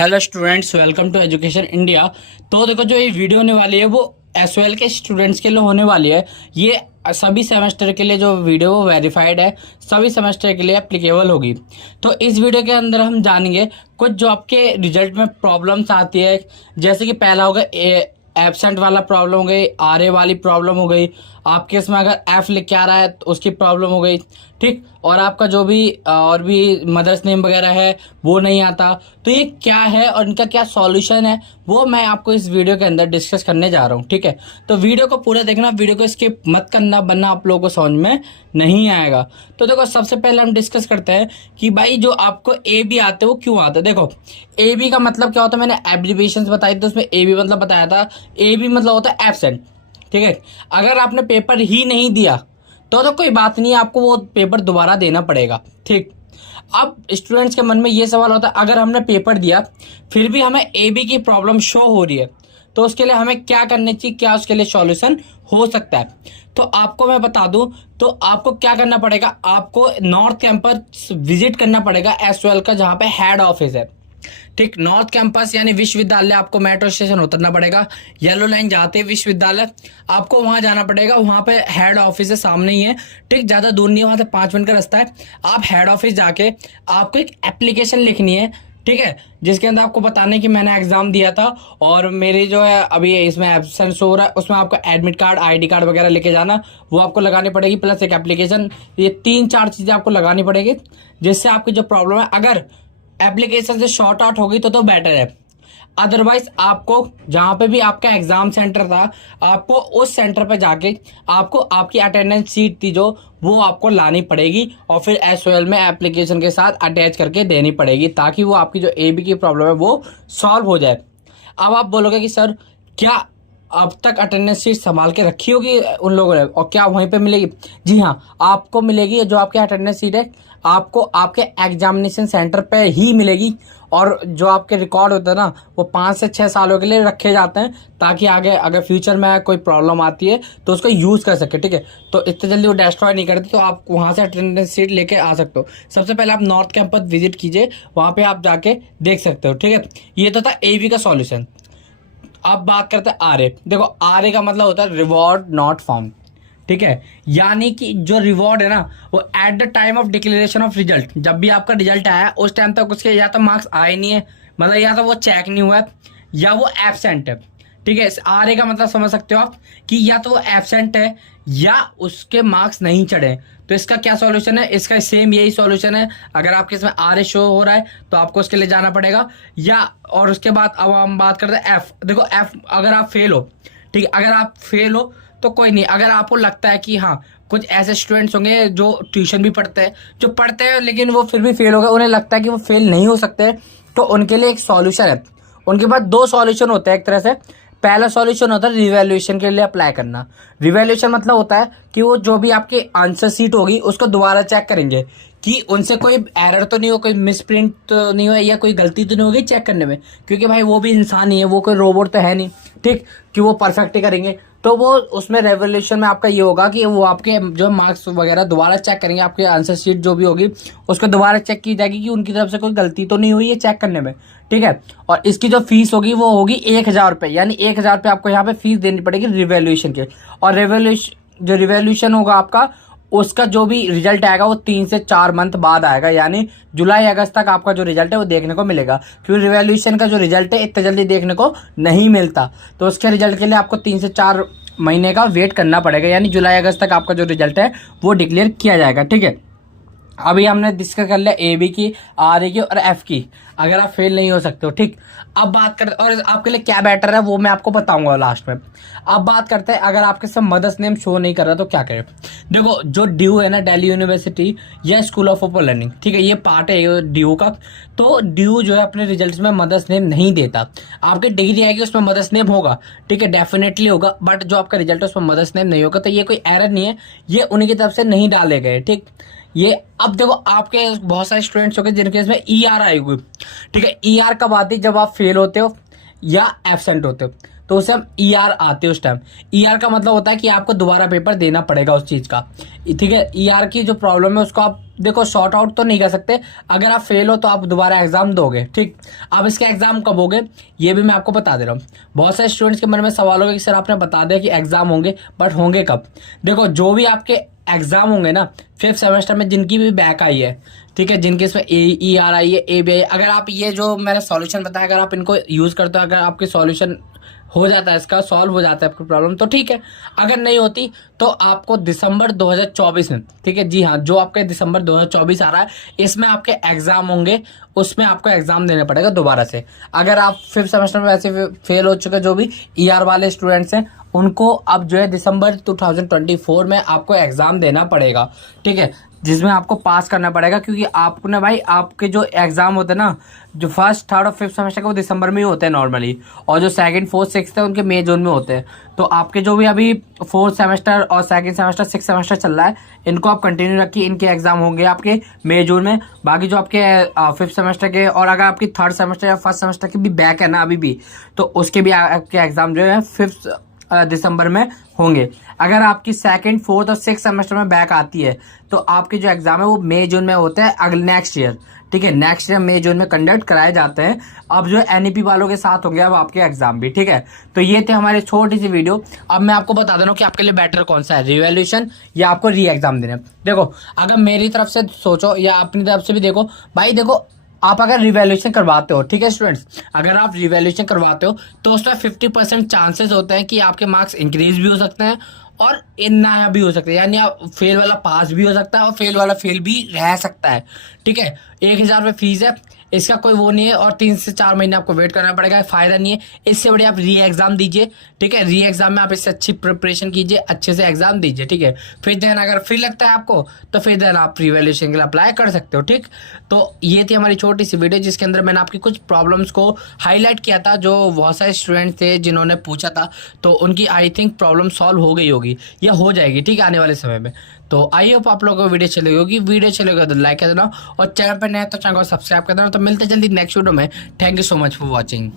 Hello students, welcome to education India. तो देखो, जो ये वीडियो होने वाली है वो एसओएल के स्टूडेंट्स के लिए होने वाली है। ये सभी सेमेस्टर के लिए जो वीडियो वो वेरीफाइड है, सभी सेमेस्टर के लिए एप्लीकेबल होगी। तो इस वीडियो के अंदर हम जानेंगे कुछ जो आपके रिजल्ट में प्रॉब्लम्स आती है, जैसे कि पहला होगा एब्सेंट वाला प्रॉब्लम हो गई, आरए वाली प्रॉब्लम हो गई, आपके इसमें अगर एफ लिख के आ रहा है तो उसकी प्रॉब्लम हो गई, ठीक। और आपका जो भी और भी मदर्स नेम वगैरह है वो नहीं आता। तो ये क्या है और इनका क्या सॉल्यूशन है वो मैं आपको इस वीडियो के अंदर डिस्कस करने जा रहा हूँ, ठीक है। तो वीडियो को पूरा देखना, वीडियो को स्किप मत करना, वरना आप लोगों को समझ में नहीं आएगा। तो देखो, सबसे पहले हम डिस्कस करते हैं कि भाई जो आपको ए बी आते हैं वो क्यों आते हैं। देखो, ए बी का मतलब क्या होता है, मैंने एब्रीविएशंस बताई थी, उसमें ए बी मतलब बताया था। ए बी मतलब होता है एब्सेंट, ठीक है। अगर आपने पेपर ही नहीं दिया तो कोई बात नहीं, आपको वो पेपर दोबारा देना पड़ेगा, ठीक। अब स्टूडेंट्स के मन में ये सवाल होता है, अगर हमने पेपर दिया फिर भी हमें ए बी की प्रॉब्लम शो हो रही है तो उसके लिए हमें क्या करना चाहिए, क्या उसके लिए सॉल्यूशन हो सकता है। तो आपको मैं बता दूं, तो आपको क्या करना पड़ेगा, आपको नॉर्थ कैंपस विजिट करना पड़ेगा एसओएल का, जहां पे हेड ऑफिस है, ठीक। नॉर्थ कैंपस यानी विश्वविद्यालय, आपको मेट्रो स्टेशन उतरना पड़ेगा, येलो लाइन जाते हैं विश्वविद्यालय, आपको वहां जाना पड़ेगा। वहां पे हेड ऑफिस है, सामने ही है, ठीक। ज्यादा दूर नहीं है, वहां से 5 मिनट का रास्ता है। आप हेड ऑफिस जाके आपको एक एप्लीकेशन लिखनी है, ठीक है, जिसके अंदर आपको बताना है कि मैंने एग्जाम दिया था और मेरी जो है अभी इसमें एब्सेंस हो रहा है, उसमें आपको एडमिट कार्ड, आईडी कार्ड वगैरह लेके जाना, वो आपको लगानी पड़ेगी, प्लस एक एप्लीकेशन। ये 3-4 चीजें आपको लगानी पड़ेगी, जिससे आपकी जो प्रॉब्लम है, अगर एप्लीकेशन से शॉर्ट आउट होगी तो बेटर है। अदरवाइज आपको जहां पे भी आपका एग्जाम सेंटर था, आपको उस सेंटर पे जाके आपको आपकी अटेंडेंस सीट थी जो वो आपको लानी पड़ेगी और फिर एसओएल में एप्लीकेशन के साथ अटैच करके देनी पड़ेगी, ताकि वो आपकी जो एबी की प्रॉब्लम है वो सॉल्व हो जाए। अब आप बोलोगे कि सर, क्या अब तक अटेंडेंस सीट संभाल के रखी होगी उन लोगों ने और क्या वहीं पे मिलेगी? जी हाँ, आपको मिलेगी। जो आपकी अटेंडेंस सीट है आपको आपके एग्जामिनेशन सेंटर पे ही मिलेगी। और जो आपके रिकॉर्ड होता है ना, वो 5 से 6 सालों के लिए रखे जाते हैं, ताकि आगे अगर फ्यूचर में कोई प्रॉब्लम आती है तो उसको यूज कर सके, ठीक है। तो इतने जल्दी वो डिस्ट्रॉय नहीं करते, तो आप वहां से अटेंडेंस सीट लेके आ सकते हो। सबसे पहले आप नॉर्थ कैंपस विजिट कीजिए, वहां पे आप जाके देख सकते हो, ठीक है। ये तो था एवी का सॉल्यूशन। अब बात करते हैं आरए। देखो, आरए का मतलब होता है रिवॉर्ड नॉट फाउंड, ठीक है। यानी कि जो रिवॉर्ड है ना, वो at the time of declaration of result, जब भी आपका रिजल्ट आया उस टाइम तक उसके या तो मार्क्स आए नहीं है, मतलब या तो वो चेक नहीं हुआ है या वो एब्सेंट है, ठीक है। आरए का मतलब समझ सकते हो आप कि या तो वो एब्सेंट है या उसके मार्क्स नहीं चढ़े। तो इसका क्या सॉल्यूशन है? इसका सेम यही सॉल्यूशन है। अगर आपके इसमें आरए शो हो रहा है तो आपको उसके लिए जाना पड़ेगा, या और उसके बाद अब हम बात करते हैं एफ। देखो, एफ अगर आप फेल हो, ठीक है, अगर आप फेल हो तो कोई नहीं। अगर आपको लगता है कि हाँ, कुछ ऐसे स्टूडेंट्स होंगे जो ट्यूशन भी पढ़ते हैं, जो पढ़ते हैं लेकिन वो फिर भी फेल हो गए, उन्हें लगता है कि वो फेल नहीं हो सकते, तो उनके लिए एक सॉल्यूशन है। उनके पास 2 सॉल्यूशन होते हैं एक तरह से। पहला सॉल्यूशन होता है रिवैल्यूएशन के लिए अप्लाई करना। रिवैल्यूएशन मतलब होता है कि वो जो भी आपकी आंसर सीट होगी उसको दोबारा चेक करेंगे कि उनसे कोई एरर तो नहीं हो, कोई मिसप्रिंट तो नहीं हो, या कोई गलती तो नहीं होगी चेक करने में, क्योंकि भाई वो भी इंसान ही है, वो कोई रोबोट तो है नहीं, ठीक, कि वो परफेक्ट ही करेंगे। तो वो उसमें रेवोल्यूशन में आपका ये होगा कि वो आपके जो मार्क्स वगैरह दोबारा चेक करेंगे, आपके आंसर शीट जो भी होगी उसको दोबारा चेक की जाएगी कि उनकी तरफ से कोई गलती तो नहीं हुई है चेक करने में, ठीक है। और इसकी जो फीस होगी वो होगी 1000 रुपये, यानी 1000 रुपये आपको यहाँ पे फीस देनी पड़ेगी रिवैल्यूएशन के। और जो रिवैल्यूएशन होगा आपका, उसका जो भी रिजल्ट आएगा वो 3 से 4 मंथ बाद आएगा, यानी जुलाई अगस्त तक आपका जो रिजल्ट है वो देखने को मिलेगा। क्योंकि रिवैल्यूएशन का जो रिजल्ट है इतने जल्दी देखने को नहीं मिलता, तो उसके रिजल्ट के लिए आपको 3 से 4 महीने का वेट करना पड़ेगा, यानी जुलाई अगस्त तक आपका जो रिजल्ट है वो डिक्लेयर किया जाएगा, ठीक है। अभी हमने डिस्कस कर लिया ए बी की, आर ए की और एफ की, अगर आप फेल नहीं हो सकते हो, ठीक। अब बात करते, और आपके लिए क्या बेटर है वो मैं आपको बताऊंगा लास्ट में। अब बात करते हैं, अगर आपके सब मदर्स नेम शो नहीं कर रहा तो क्या करें। देखो, जो ड्यू है ना, दिल्ली यूनिवर्सिटी या स्कूल ऑफ ओपन लर्निंग, ठीक है, ये पार्ट है ड्यू का। तो ड्यू जो है अपने रिजल्ट में मदर्स नेम नहीं देता। आपकी डिग्री आएगी उसमें मदर्स नेम होगा, ठीक है, डेफिनेटली होगा, बट जो आपका रिजल्ट है उसमें मदर्स नेम नहीं होगा। तो ये कोई एरर नहीं है, ये उन्हीं की तरफ से नहीं डाले गए, ठीक। ये अब देखो, आपके बहुत सारे स्टूडेंट्स हो गए जिनके इसमें ई आर आई हुई, ठीक है। ई आर कब आती है? जब आप फेल होते हो या एब्सेंट होते हो। तो उसे हम ER आते हैं उस टाइम। ER का मतलब होता है कि आपको दोबारा पेपर देना पड़ेगा उस चीज़ का, ठीक है। ER की जो प्रॉब्लम है उसको आप देखो शॉर्ट आउट तो नहीं कर सकते, अगर आप फेल हो तो आप दोबारा एग्जाम दोगे, ठीक। अब इसका एग्जाम कब होगे ये भी मैं आपको बता दे रहा हूँ। बहुत सारे स्टूडेंट्स के मन में सवाल होगा कि सर आपने बता दिया कि एग्जाम होंगे, बट होंगे कब। देखो जो भी आपके एग्जाम होंगे ना 5th सेमेस्टर में, जिनकी भी बैक आई है, ठीक है, जिनके इसमें ER आई है, AB आई, अगर आप ये जो मैंने सॉल्यूशन बताया अगर आप इनको यूज करते हो, अगर आपके सॉल्यूशन हो जाता है, इसका सॉल्व हो जाता है आपकी प्रॉब्लम, तो ठीक है। अगर नहीं होती तो आपको दिसंबर 2024 में, ठीक है, जी हाँ, जो आपके दिसंबर 2024 आ रहा है इसमें आपके एग्जाम होंगे, उसमें आपको एग्जाम देना पड़ेगा दोबारा से। अगर आप 5th सेमेस्टर में वैसे फेल हो चुके जो भी ER वाले स्टूडेंट्स हैं, उनको अब जो है दिसंबर 2024 में आपको एग्जाम देना पड़ेगा, ठीक है, जिसमें आपको पास करना पड़ेगा। क्योंकि आपने भाई आपके जो एग्जाम होते हैं ना, जो 1st, 3rd और 5th सेमेस्टर के वो दिसंबर में ही होते हैं नॉर्मली, और जो 2nd, 4th, 6th है उनके मई जून में होते हैं। तो आपके जो भी अभी 4th सेमेस्टर और 2nd सेमेस्टर 6th सेमेस्टर चल रहा है, इनको आप कंटिन्यू रखिए, इनके एग्जाम होंगे आपके मई जून में। बाकी जो आपके 5th सेमेस्टर के, और अगर आपकी 3rd सेमेस्टर या 1st सेमेस्टर की भी बैक है ना अभी भी, तो उसके भी आपके एग्जाम जो है 5th दिसंबर में होंगे। अगर आपकी 2nd, 4th और 6th सेमेस्टर में बैक आती है तो आपके जो एग्जाम है वो मई जून में होते हैं अगले नेक्स्ट ईयर, ठीक है, नेक्स्ट ईयर मई जून में कंडक्ट कराए जाते हैं। अब जो NEP वालों के साथ हो गया अब आपके एग्जाम भी, ठीक है। तो ये थे हमारी छोटी सी वीडियो। अब मैं आपको बता दे रहा हूँ कि आपके लिए बेटर कौन सा है, रिवैल्यूएशन या आपको री एग्जाम देना। देखो अगर मेरी तरफ से सोचो या अपनी तरफ से भी देखो भाई, देखो आप अगर रिवैल्यूएशन करवाते हो, ठीक है स्टूडेंट्स, अगर आप रिवैल्यूएशन करवाते हो तो उसमें 50% चांसेस होते हैं कि आपके मार्क्स इंक्रीज भी हो सकते हैं और नया भी हो सकता है, यानी आप फेल वाला पास भी हो सकता है और फेल वाला फेल भी रह सकता है, ठीक है। 1000 रुपये फीस है, इसका कोई वो नहीं है, और 3 से 4 महीने आपको वेट करना पड़ेगा, फायदा नहीं है। इससे बढ़िया आप री एग्जाम दीजिए, ठीक है, री एग्जाम में आप इससे अच्छी प्रिपरेशन कीजिए, अच्छे से एग्जाम दीजिए, ठीक है। फिर देन अगर फिर लगता है आपको तो फिर देन आप रिवैल्यूएशन के लिए अप्लाई कर सकते हो, ठीक। तो ये थी हमारी छोटी सी वीडियो जिसके अंदर मैंने आपकी कुछ प्रॉब्लम्स को हाईलाइट किया था, जो बहुत सारे स्टूडेंट थे जिन्होंने पूछा था, तो उनकी आई थिंक प्रॉब्लम सॉल्व हो गई होगी या हो जाएगी, ठीक है, आने वाले समय में। तो आई होप आप लोगों को वीडियो चलेगी होगी। वीडियो चलेगा तो लाइक कर देना और चैनल पर नए तो चैनल को सब्सक्राइब कर देना। तो मिलते जल्दी नेक्स्ट वीडियो में। Thank you so much for watching.